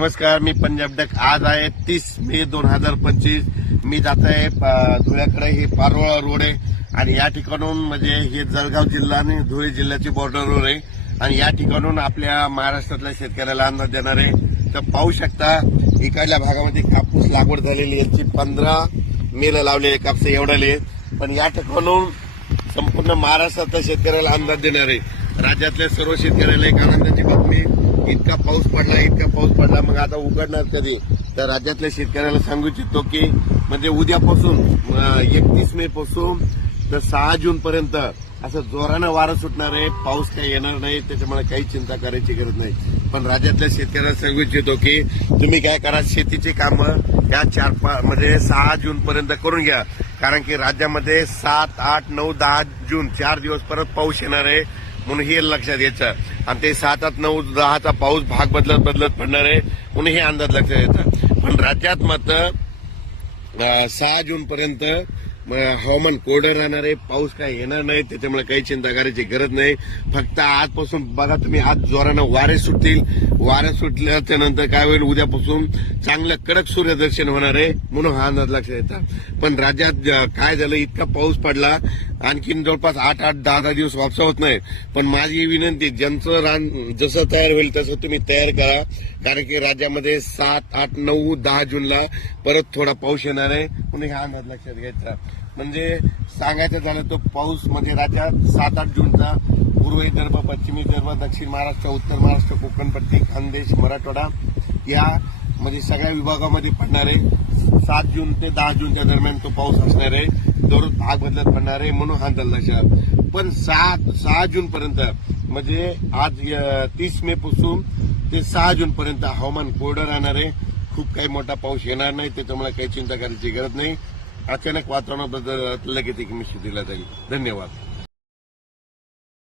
नमस्कार, मी पंजाब डक. आज आहे 30 मे 2025. मी जात आहे धुळ्याकडे. हे पारोळा रोड आहे आणि या ठिकाणून म्हणजे हे जळगाव जिल्हा आणि धुळे जिल्ह्याची बॉर्डरवर आहे आणि या ठिकाणून आपल्या महाराष्ट्रातल्या शेतकऱ्याला अंदाज देणार आहे. तर पाहू शकता इकडल्या भागामध्ये कापूस लागवड झालेली याची 15 मेला लावलेले कापूस एवढाले, पण या ठिकाणून संपूर्ण महाराष्ट्रातल्या शेतकऱ्याला अंदाज देणार आहे. राज्यातल्या सर्व शेतकऱ्याला एक आनंदाची बातमी, इतका पाऊस पडला, मग आता उघडणार कधी? तर राज्यातल्या शेतकऱ्याला सांगू इच्छितो की म्हणजे उद्यापासून 31 मे पासून तर 6 जून पर्यंत असं जोरानं वारं सुटणार आहे. पाऊस काही येणार नाही, त्याच्यामुळे काही चिंता करायची गरज नाही. पण राज्यातल्या शेतकऱ्याला सांगू इच्छितो की तुम्ही काय करा, शेतीची कामं या 6 जून पर्यंत करून घ्या, कारण की राज्यामध्ये 7, 8, 9, 10 जून 4 दिवस परत पाऊस येणार आहे. म्हणून हे लक्षात घ्यायचं आणि ते 7, 8, 9, 10चा पाऊस भाग बदलत पडणार आहे म्हणून हे अंदाज लक्षात घ्यायचा. पण राज्यात मात्र 6 जून पर्यंत हवामान कोरडं राहणार आहे. पाऊस काही येणार नाही, त्याच्यामुळे काही चिंता करायची गरज नाही. फक्त आजपासून बघा तुम्ही, आज जोरानं वारे सुटतील. वारे सुटल्याच्या नंतर काय होईल, उद्यापासून चांगलं कडक सूर्यदर्शन होणार आहे म्हणून हा अंदाज लक्षात येतात. पण राज्यात काय झालं, इतका पाऊस पडला, आणखीन जवळपास 8, 10 दिवस वापसा होत नाही. पण माझी विनंती, ज्यांचं रान जसं तयार होईल तसं तुम्ही तयार करा, कारण की राज्यामध्ये 7, 8, 9, 10 जूनला परत थोडा पाऊस येणार आहे म्हणून हा अंदाज लक्षात घ्यायचा. म्हणजे सांगायचं झालं तर पाऊस म्हणजे राज्यात 7, 8 जूनचा पूर्व विदर्भ, पश्चिम विदर्भ, दक्षिण महाराष्ट्र, उत्तर महाराष्ट्र, कोकणपट्टी, खानदेश, मराठवाडा या म्हणजे सगळ्या विभागामध्ये पडणार आहे. 7 जून ते 10 जूनच्या दरम्यान तो पाऊस असणार आहे. दररोज भाग बदलत पडणार आहे म्हणून हा अंदाज लक्षात. पण 6 जून पर्यंत म्हणजे आज 30 मे पासून ते 6 जून पर्यंत हवामान कोरडं राहणार आहे. खूप काही मोठा पाऊस येणार नाही, त्याच्यामुळे काही चिंता करायची गरज नाही. अचानक वातावरणात बदल लगेच एक निश्चित दिला जाईल. धन्यवाद.